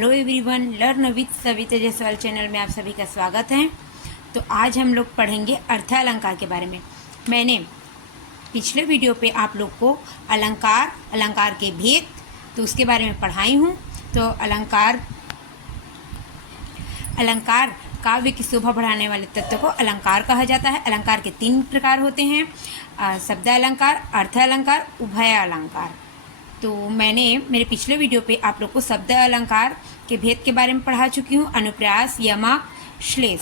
Hello everyone, learn with Savita Jaiswal channel में आप सभी का स्वागत है। तो आज हम लोग पढ़ेंगे अर्थालंकार के बारे में। मैंने पिछले वीडियो पे आप लोग को अलंकार के भेद तो उसके बारे में पढ़ाई हूँ। तो अलंकार काव्य की शोभा बढ़ाने वाले तत्व को अलंकार कहा जाता है। अलंकार के 3 प्रकार होते हैं, शब्द अलंकार, अर्थ अलंकार, उभय अलंकार। तो मैंने मेरे पिछले वीडियो पे आप लोग को शब्द अलंकार के भेद के बारे में पढ़ा चुकी हूँ, अनुप्रास, यमक, श्लेष।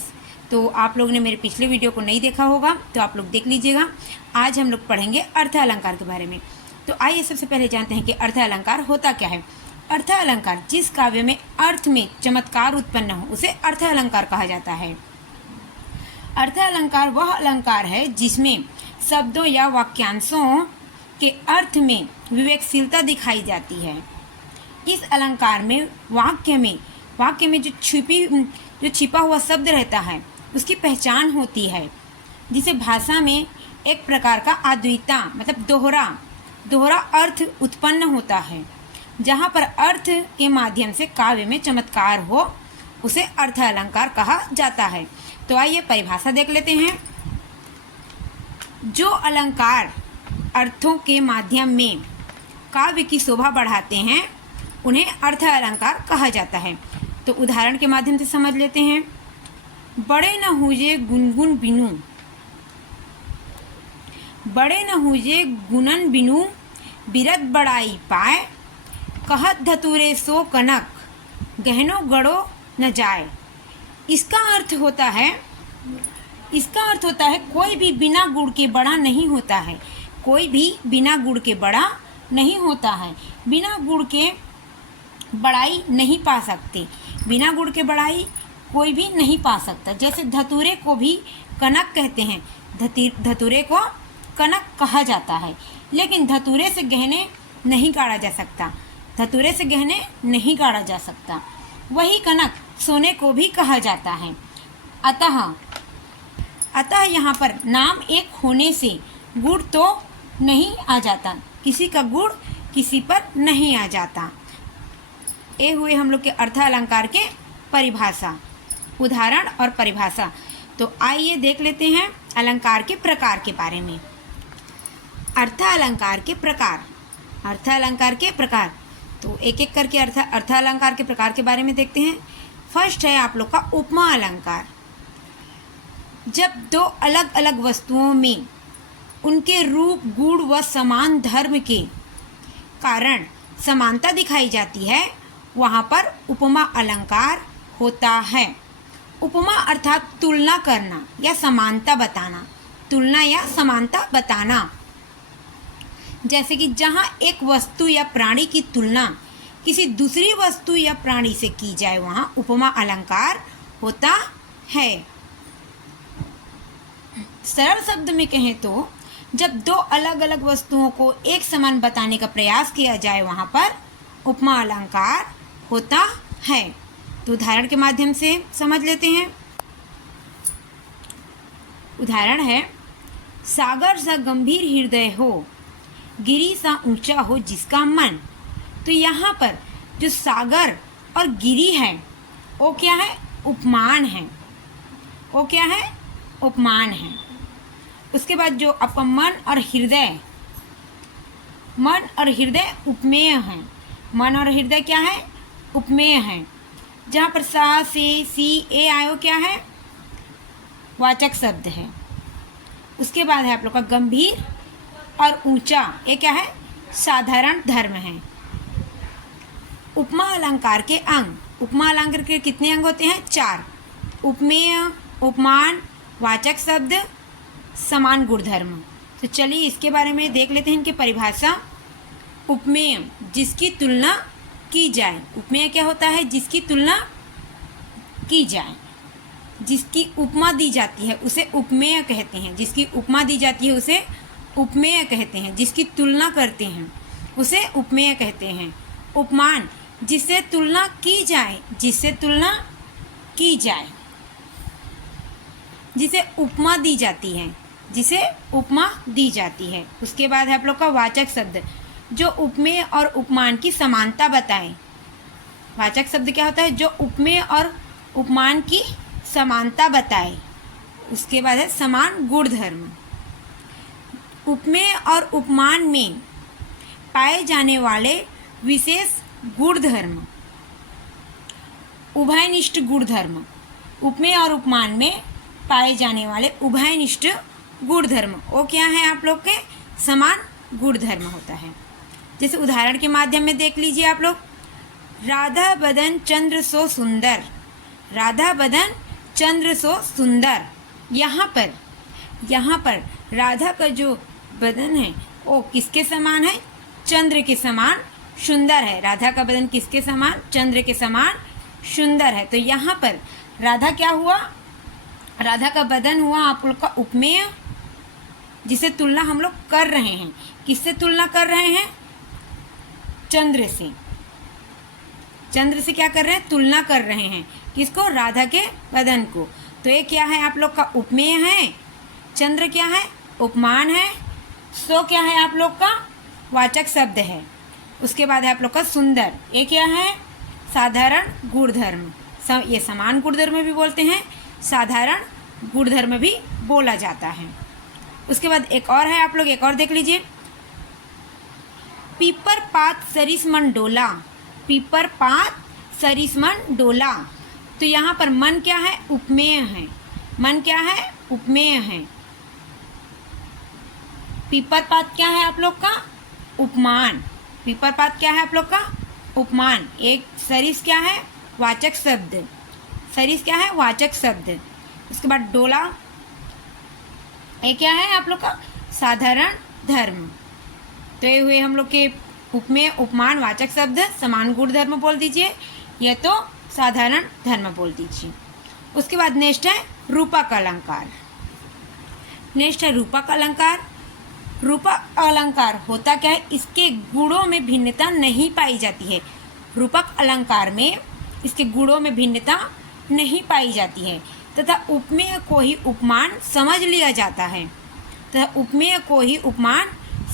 तो आप लोग ने मेरे पिछले वीडियो को नहीं देखा होगा तो आप लोग देख लीजिएगा। आज हम लोग पढ़ेंगे अर्थ अलंकार के बारे में। तो आइए सबसे पहले जानते हैं कि अर्थ अलंकार होता क्या है। अर्थ अलंकार, जिस काव्य में अर्थ में चमत्कार उत्पन्न हो उसे अर्थ अलंकार कहा जाता है। अर्थ अलंकार वह अलंकार है जिसमें शब्दों या वाक्यांशों के अर्थ में विवेकशीलता दिखाई जाती है। इस अलंकार में वाक्य में जो छिपा हुआ शब्द रहता है उसकी पहचान होती है, जिसे भाषा में एक प्रकार का अद्विता मतलब दोहरा अर्थ उत्पन्न होता है। जहाँ पर अर्थ के माध्यम से काव्य में चमत्कार हो उसे अर्थ अलंकार कहा जाता है। तो आइए परिभाषा देख लेते हैं। जो अलंकार अर्थों के माध्यम में काव्य की शोभा बढ़ाते हैं उन्हें अर्थ अलंकार कहा जाता है। तो उदाहरण के माध्यम से समझ लेते हैं। बड़े न हुजे गुनगुन बिनु, बड़े न हुजे गुनन बिनु, बिरत बड़ाई पाए, कहत धतुरे सो कनक, गहनो गड़ो न जाए। इसका अर्थ होता है कोई भी बिना गुड़ के बड़ा नहीं होता है। कोई भी बिना गुड़ के बड़ा नहीं होता है। बिना गुड़ के बड़ाई नहीं पा सकते। बिना गुड़ के बड़ाई कोई भी नहीं पा सकता। जैसे धतूरे को भी कनक कहते हैं, धतूरे को कनक कहा जाता है, लेकिन धतूरे से गहने नहीं गाड़ा जा सकता। धतूरे से गहने नहीं गाड़ा जा सकता। वही कनक सोने को भी कहा जाता है। अतः यहाँ पर नाम एक होने से गुड़ तो नहीं आ जाता, किसी का गुड़ किसी पर नहीं आ जाता। ये हुए हम लोग के अर्थ अलंकार के परिभाषा, उदाहरण और परिभाषा। तो आइए देख लेते हैं अलंकार के प्रकार के बारे में। अर्थ अलंकार के प्रकार, तो एक एक करके अर्थ अलंकार के प्रकार के बारे में देखते हैं। फर्स्ट है आप लोग का उपमा अलंकार। जब दो अलग अलग वस्तुओं में उनके रूप, गुण व समान धर्म के कारण समानता दिखाई जाती है, वहाँ पर उपमा अलंकार होता है। उपमा अर्थात तुलना करना या समानता बताना, तुलना या समानता बताना। जैसे कि जहाँ एक वस्तु या प्राणी की तुलना किसी दूसरी वस्तु या प्राणी से की जाए वहाँ उपमा अलंकार होता है। सरल शब्द में कहें तो जब दो अलग अलग वस्तुओं को एक समान बताने का प्रयास किया जाए वहाँ पर उपमा अलंकार होता है। तो उदाहरण के माध्यम से समझ लेते हैं। उदाहरण है, सागर सा गंभीर हृदय हो, गिरी सा ऊंचा हो जिसका मन। तो यहाँ पर जो सागर और गिरी है वो क्या है? उपमान है। वो क्या है? उपमान है। उसके बाद जो आपका मन और हृदय उपमेय हैं। मन और हृदय क्या है? उपमेय हैं। जहाँ पर सा, से, सी, ए आयो क्या है? वाचक शब्द है। उसके बाद है आप लोग का गंभीर और ऊंचा, ये क्या है? साधारण धर्म है। उपमा अलंकार के अंग, उपमा अलंकार के कितने अंग होते हैं? 4। उपमेय, उपमान, वाचक शब्द, समान गुणधर्म। तो चलिए इसके बारे में देख लेते हैं इनकी परिभाषा। उपमेय, जिसकी तुलना की जाए। उपमेय क्या होता है? जिसकी तुलना की जाए, जिसकी उपमा दी जाती है उसे उपमेय कहते हैं। जिसकी उपमा दी जाती है उसे उपमेय कहते हैं। जिसकी तुलना करते हैं उसे उपमेय कहते हैं। उपमान, जिससे तुलना की जाए, जिसे उपमा दी जाती है, जिसे उपमा दी जाती है। उसके बाद है आप लोग का वाचक शब्द, जो उपमेय और उपमान की समानता बताए। वाचक शब्द क्या होता है? जो उपमेय और उपमान की समानता बताए। उसके बाद है समान गुणधर्म। उपमेय और उपमान में पाए जाने वाले विशेष गुणधर्म। उभयनिष्ठ गुणधर्म। उपमेय और उपमान में पाए जाने वाले उभयनिष्ठ गुणधर्म वो क्या है आप लोग के? समान गुणधर्म होता है। जैसे उदाहरण के माध्यम में देख लीजिए आप लोग। राधा बदन चंद्र सो सुंदर। राधा बदन चंद्र सो सुंदर। यहाँ पर राधा का जो बदन है वो किसके समान है? चंद्र के समान सुंदर है। राधा का बदन किसके समान? चंद्र के समान सुंदर है। तो यहाँ पर राधा क्या हुआ? राधा का बदन हुआ आप लोग का उपमेय, जिसे तुलना हम लोग कर रहे हैं। किससे तुलना कर रहे हैं? चंद्र से। चंद्र से क्या कर रहे हैं? तुलना कर रहे हैं। किसको? राधा के बदन को। तो ये क्या है आप लोग का? उपमेय है। चंद्र क्या है? उपमान है। सो क्या है आप लोग का? वाचक शब्द है। उसके बाद है आप लोग का सुंदर। ये क्या है? साधारण गुणधर्म। ये समान गुणधर्म भी बोलते हैं, साधारण गुणधर्म भी बोला जाता है। उसके बाद एक और है, आप लोग एक और देख लीजिए। पीपर पात सरिस मन डोला। पीपर पात सरिस मन डोला। तो यहाँ पर मन क्या है? उपमेय है। मन क्या है? उपमेय है। पीपर पात क्या है आप लोग का? उपमान। पीपर पात क्या है आप लोग का? उपमान। एक सरिस क्या है? वाचक शब्द। सरिस क्या है? वाचक शब्द। उसके बाद डोला, ये क्या है आप लोग का? साधारण धर्म। तो ये हुए हम लोग के उपमेय, उपमान, वाचक शब्द, समान गुण धर्म बोल दीजिए, यह तो साधारण धर्म बोल दीजिए। उसके बाद नेक्स्ट है रूपक अलंकार। नेक्स्ट है रूपक अलंकार। रूपक अलंकार होता क्या है? इसके गुणों में भिन्नता नहीं पाई जाती है। रूपक अलंकार में इसके गुणों में भिन्नता नहीं पाई जाती है तथा उपमेय को ही उपमान समझ लिया जाता है। उपमेय को ही उपमान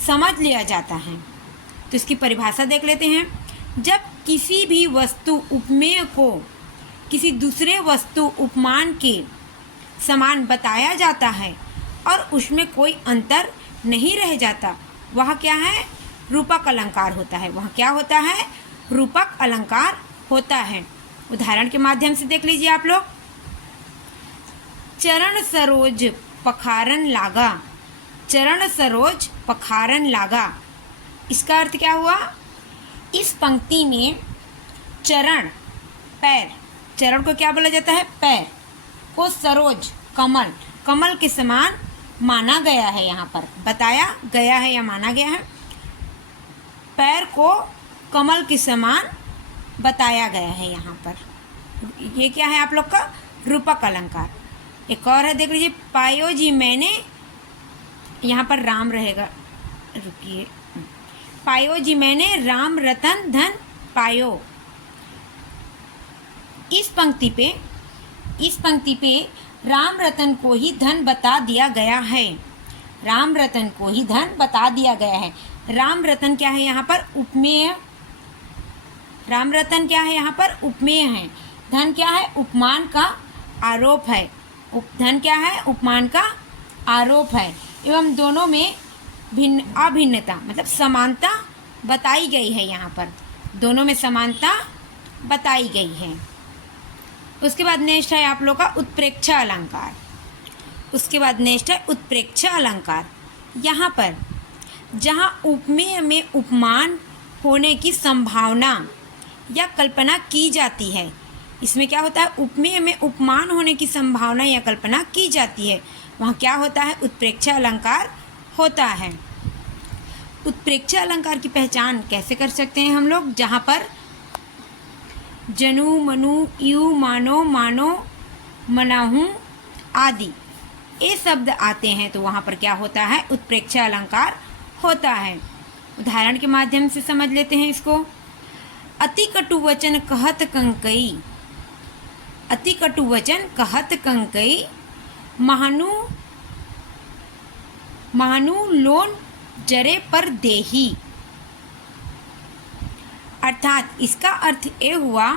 समझ लिया जाता है। तो इसकी परिभाषा देख लेते हैं। जब किसी भी वस्तु उपमेय को किसी दूसरे वस्तु उपमान के समान बताया जाता है और उसमें कोई अंतर नहीं रह जाता, वह क्या है? रूपक अलंकार होता है। वह क्या होता है? रूपक अलंकार होता है। उदाहरण के माध्यम से देख लीजिए आप लोग। चरण सरोज पखारन लागा। चरण सरोज पखारन लागा। इसका अर्थ क्या हुआ? इस पंक्ति में चरण, पैर, चरण को क्या बोला जाता है? पैर को सरोज, कमल, कमल के समान माना गया है। यहाँ पर बताया गया है या माना गया है। पैर को कमल के समान बताया गया है यहाँ पर। ये क्या है आप लोग का? रूपक अलंकार। एक और है, देख लीजिए। पायो जी मैंने, यहाँ पर राम रहेगा, रुकिए। पायो जी मैंने राम रतन धन पायो। इस पंक्ति पे राम रतन को ही धन बता दिया गया है। राम रतन को ही धन बता दिया गया है। राम रतन क्या है यहाँ पर? उपमेय। राम रतन क्या है यहाँ पर? उपमेय है। धन क्या है? उपमान का आरोप है। धन क्या है? उपमान का आरोप है। एवं दोनों में अभिन्नता मतलब समानता बताई गई है। यहाँ पर दोनों में समानता बताई गई है। उसके बाद नेक्स्ट है आप लोग का उत्प्रेक्षा अलंकार। उसके बाद नेक्स्ट है उत्प्रेक्षा अलंकार। यहाँ पर जहाँ उपमेय में उपमान होने की संभावना या कल्पना की जाती है, इसमें क्या होता है? उपमेय में उपमान होने की संभावना या कल्पना की जाती है, वहाँ क्या होता है? उत्प्रेक्षा अलंकार होता है। उत्प्रेक्षा अलंकार की पहचान कैसे कर सकते हैं हम लोग? जहाँ पर जनु, मनु, यू, मानो, मानो, मनाहूँ आदि ये शब्द आते हैं, तो वहाँ पर क्या होता है? उत्प्रेक्षा अलंकार होता है। उदाहरण के माध्यम से समझ लेते हैं इसको। अति कटु वचन कहत कंकई। अति कटु वचन कहत कंकई। महानु महानु लोन जरे पर देही। अर्थात इसका अर्थ ये हुआ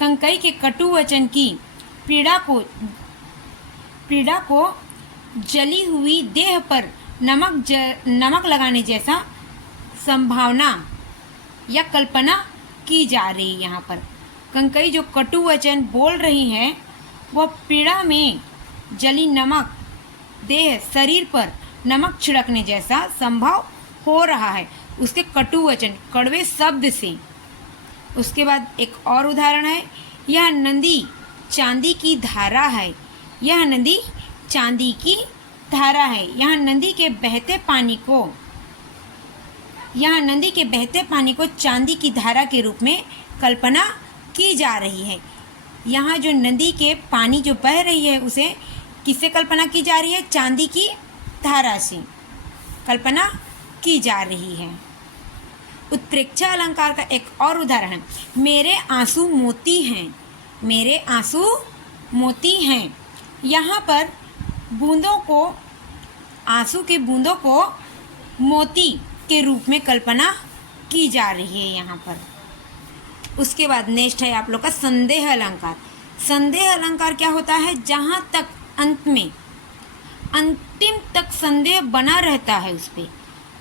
कंकई के कटु वचन की पीड़ा को जली हुई देह पर नमक लगाने जैसा संभावना या कल्पना की जा रही है। यहाँ पर कंकई जो कटु वचन बोल रही है वह पीड़ा में जली नमक देह शरीर पर नमक छिड़कने जैसा संभव हो रहा है, उसके कटु वचन कड़वे शब्द से। उसके बाद एक और उदाहरण है, यह नदी चांदी की धारा है, यह नदी चांदी की धारा है। यहाँ नदी के बहते पानी को चांदी की धारा के रूप में कल्पना की जा रही है। यहाँ जो नदी के पानी जो बह रही है उसे किससे कल्पना की जा रही है? चांदी की धारा से कल्पना की जा रही है। उत्प्रेक्षा अलंकार का एक और उदाहरण है, मेरे आंसू मोती हैं, मेरे आंसू मोती हैं। यहाँ पर आंसू के बूंदों को मोती के रूप में कल्पना की जा रही है यहाँ पर। उसके बाद नेक्स्ट है आप लोग का संदेह अलंकार। संदेह अलंकार क्या होता है? जहाँ तक अंतिम तक संदेह बना रहता है, उस पर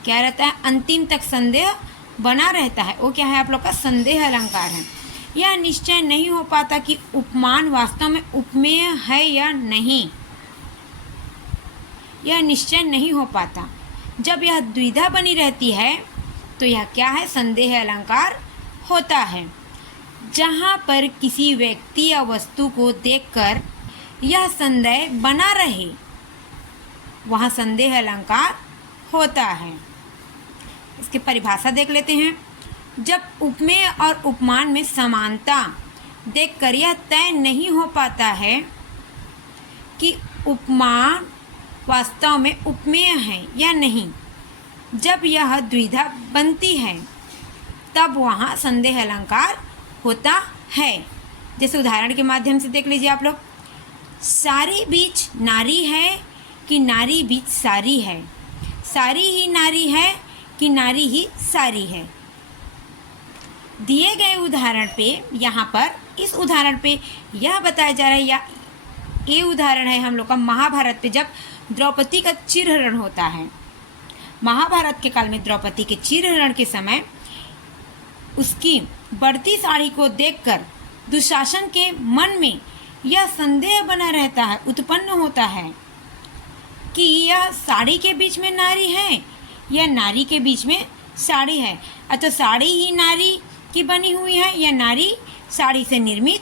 क्या रहता है? अंतिम तक संदेह बना रहता है, वो क्या है आप लोग का? संदेह अलंकार है। यह निश्चय नहीं हो पाता कि उपमान वास्तव में उपमेय है या नहीं, यह निश्चय नहीं हो पाता। जब यह द्विधा बनी रहती है तो यह क्या है? संदेह अलंकार होता है। जहाँ पर किसी व्यक्ति या वस्तु को देखकर यह संदेह बना रहे, वहाँ संदेह अलंकार होता है। इसकी परिभाषा देख लेते हैं। जब उपमेय और उपमान में समानता देखकर यह तय नहीं हो पाता है कि उपमान वास्तव में उपमेय है या नहीं, जब यह द्विधा बनती है तब वहाँ संदेह अलंकार होता है। जैसे उदाहरण के माध्यम से देख लीजिए आप लोग, सारी बीच नारी है कि नारी बीच सारी है, सारी ही नारी है कि नारी ही सारी है। दिए गए उदाहरण पे यहाँ पर इस उदाहरण पे यह बताया जा रहा है, या ये उदाहरण है हम लोग का महाभारत पे, जब द्रौपदी का चीरहरण होता है। महाभारत के काल में द्रौपदी के चीरहरण के समय उसकी बढ़ती साड़ी को देखकर दुशासन के मन में यह संदेह बना रहता है, उत्पन्न होता है कि यह साड़ी के बीच में नारी है या नारी के बीच में साड़ी है। अच्छा, साड़ी ही नारी की बनी हुई है या नारी साड़ी से निर्मित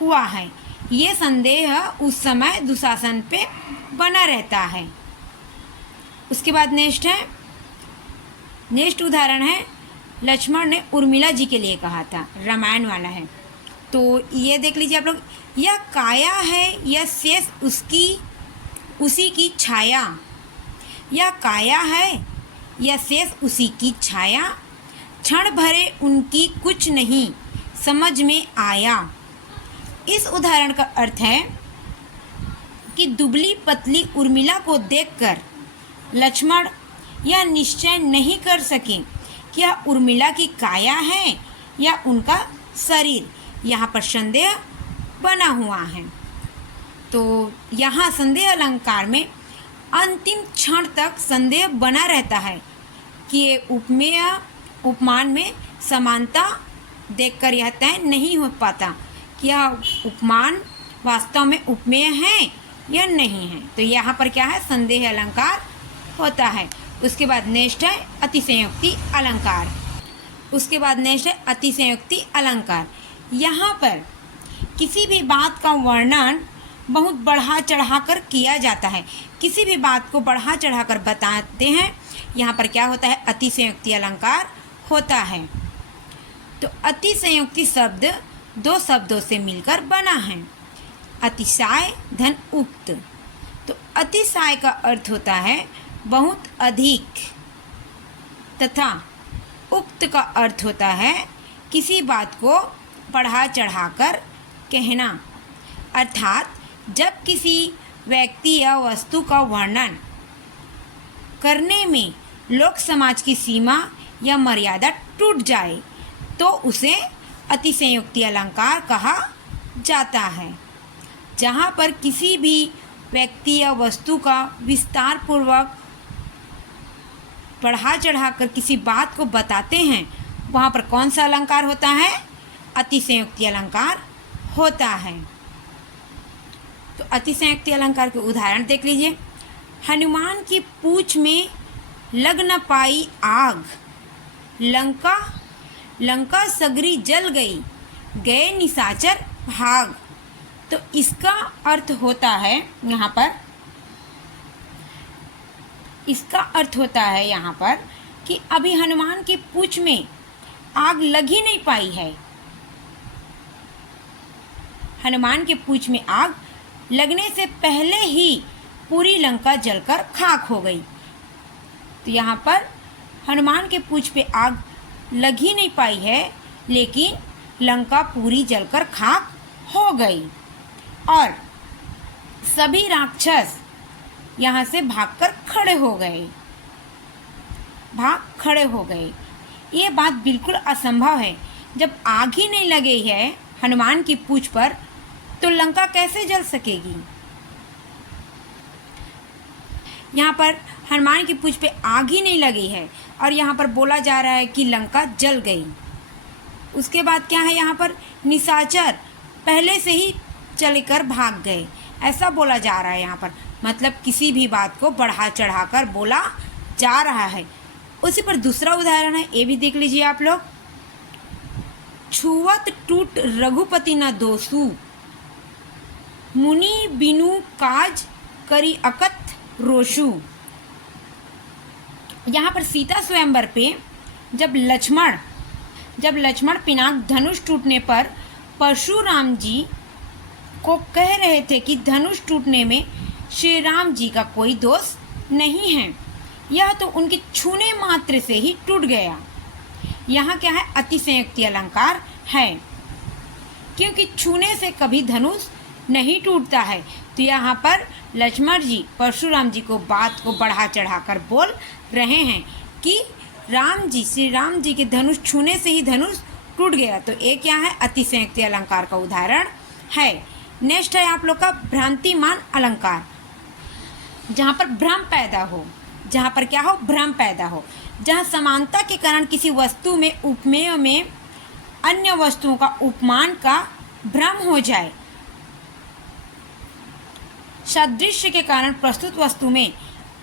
हुआ है, ये संदेह उस समय दुशासन पे बना रहता है। उसके बाद नेक्स्ट उदाहरण है, लक्ष्मण ने उर्मिला जी के लिए कहा था, रामायण वाला है। तो ये देख लीजिए आप लोग, यह काया है यह शेष उसी की छाया, यह काया है यह शेष उसी की छाया, क्षण भरे उनकी कुछ नहीं समझ में आया। इस उदाहरण का अर्थ है कि दुबली पतली उर्मिला को देखकर लक्ष्मण यह निश्चय नहीं कर सके कि यह उर्मिला की काया है या उनका शरीर, यहाँ पर संदेह बना हुआ है। तो यहाँ संदेह अलंकार में अंतिम क्षण तक संदेह बना रहता है कि ये उपमेय उपमान में समानता देखकर यह तय नहीं हो पाता कि यह उपमान वास्तव में उपमेय है या नहीं है। तो यहाँ पर क्या है? संदेह अलंकार होता है। उसके बाद नेक्स्ट है अतिशयोक्ति अलंकार। उसके बाद नेक्स्ट है अतिशयोक्ति अलंकार। यहाँ पर किसी भी बात का वर्णन बहुत बढ़ा चढ़ाकर किया जाता है, किसी भी बात को बढ़ा चढ़ाकर बताते हैं, यहाँ पर क्या होता है? अतिशयोक्ति अलंकार होता है। तो अतिशयोक्ति शब्द दो शब्दों से मिलकर बना है, अतिशय धन उक्त। तो अतिशय का अर्थ होता है बहुत अधिक, तथा उक्त का अर्थ होता है किसी बात को बढ़ा चढ़ाकर कहना। अर्थात जब किसी व्यक्ति या वस्तु का वर्णन करने में लोक समाज की सीमा या मर्यादा टूट जाए तो उसे अतिशयोक्ति अलंकार कहा जाता है। जहाँ पर किसी भी व्यक्ति या वस्तु का विस्तार पूर्वक बढ़ा चढ़ाकर किसी बात को बताते हैं, वहाँ पर कौन सा अलंकार होता है? अतिशयोक्ति अलंकार होता है। तो अतिशयोक्ति अलंकार के उदाहरण देख लीजिए। हनुमान की पूंछ में लग न पाई आग, लंका सगरी जल गई, गए निशाचर भाग। तो इसका अर्थ होता है यहाँ पर कि अभी हनुमान की पूंछ में आग लग ही नहीं पाई है। हनुमान के पूंछ में आग लगने से पहले ही पूरी लंका जलकर खाक हो गई। तो यहाँ पर हनुमान के पूंछ पे आग लग ही नहीं पाई है, लेकिन लंका पूरी जलकर खाक हो गई और सभी राक्षस यहाँ से भाग खड़े हो गए। ये बात बिल्कुल असंभव है। जब आग ही नहीं लगी है हनुमान की पूंछ पर, तो लंका कैसे जल सकेगी? यहाँ पर हनुमान की पूंछ पे आग ही नहीं लगी है और यहाँ पर बोला जा रहा है कि लंका जल गई। उसके बाद क्या है? यहाँ पर निशाचर पहले से ही चलकर भाग गए, ऐसा बोला जा रहा है। यहाँ पर मतलब किसी भी बात को बढ़ा चढ़ाकर बोला जा रहा है। उसी पर दूसरा उदाहरण है, ये भी देख लीजिए आप लोग। छुवत टूट रघुपति न दोसु, मुनि बिनु काज करी अकत रोशु। यहाँ पर सीता स्वयंवर पे जब लक्ष्मण पिनाक धनुष टूटने पर परशुराम जी को कह रहे थे कि धनुष टूटने में श्री राम जी का कोई दोष नहीं है, यह तो उनके छूने मात्र से ही टूट गया। यहाँ क्या है? अतिशयोक्ति अलंकार है, क्योंकि छूने से कभी धनुष नहीं टूटता है। तो यहाँ पर लक्ष्मण जी परशुराम जी को बात को बढ़ा चढ़ाकर बोल रहे हैं कि श्री राम जी के धनुष छूने से ही धनुष टूट गया। तो ये क्या है? अतिशयोक्ति अलंकार का उदाहरण है। नेक्स्ट है आप लोग का भ्रांतिमान अलंकार। जहाँ पर भ्रम पैदा हो, जहाँ पर क्या हो? भ्रम पैदा हो। जहाँ समानता के कारण किसी वस्तु में उपमेय में अन्य वस्तुओं का उपमान का भ्रम हो जाए। सादृश्य के कारण प्रस्तुत वस्तु में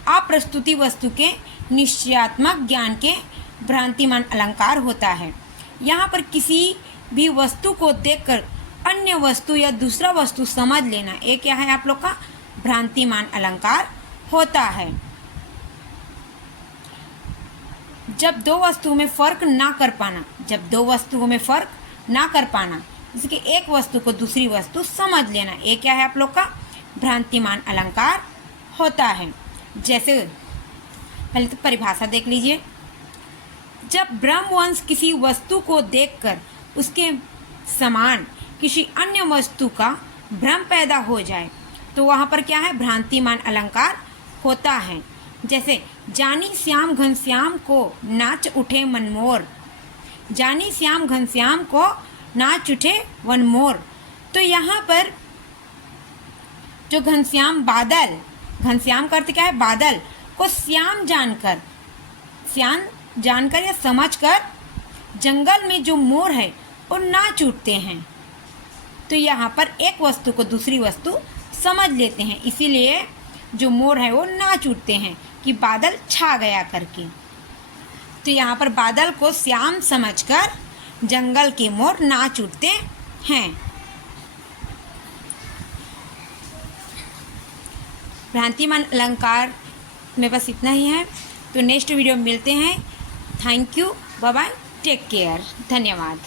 अप्रस्तुति वस्तु के निश्चयात्मक ज्ञान के भ्रांतिमान अलंकार होता है। यहाँ पर किसी भी वस्तु को देखकर अन्य वस्तु या दूसरा वस्तु समझ लेना, ये क्या है आप लोग का? भ्रांतिमान अलंकार होता है। जब दो वस्तुओं में फर्क ना कर पाना, जैसे कि एक वस्तु को दूसरी वस्तु समझ लेना, ये क्या है आप लोग का? भ्रांतिमान अलंकार होता है। जैसे पहले तो परिभाषा देख लीजिए। जब ब्रह्मवंश किसी वस्तु को देखकर उसके समान किसी अन्य वस्तु का भ्रम पैदा हो जाए, तो वहाँ पर क्या है? भ्रांतिमान अलंकार होता है। जैसे जानी श्याम घनश्याम को नाच उठे मनमोर, जानी श्याम घनश्याम को नाच उठे वनमोर। तो यहाँ पर जो घनश्याम का अर्थ क्या है? बादल को श्याम जानकर या समझकर जंगल में जो मोर है वो नाच उठते हैं। तो यहाँ पर एक वस्तु को दूसरी वस्तु समझ लेते हैं, इसीलिए जो मोर है वो नाच उठते हैं कि बादल छा गया करके। तो यहाँ पर बादल को श्याम समझकर जंगल के मोर नाच उठते हैं। भ्रांतिमान अलंकार में बस इतना ही है। तो नेक्स्ट वीडियो में मिलते हैं। Thank you, bye bye, take care, धन्यवाद।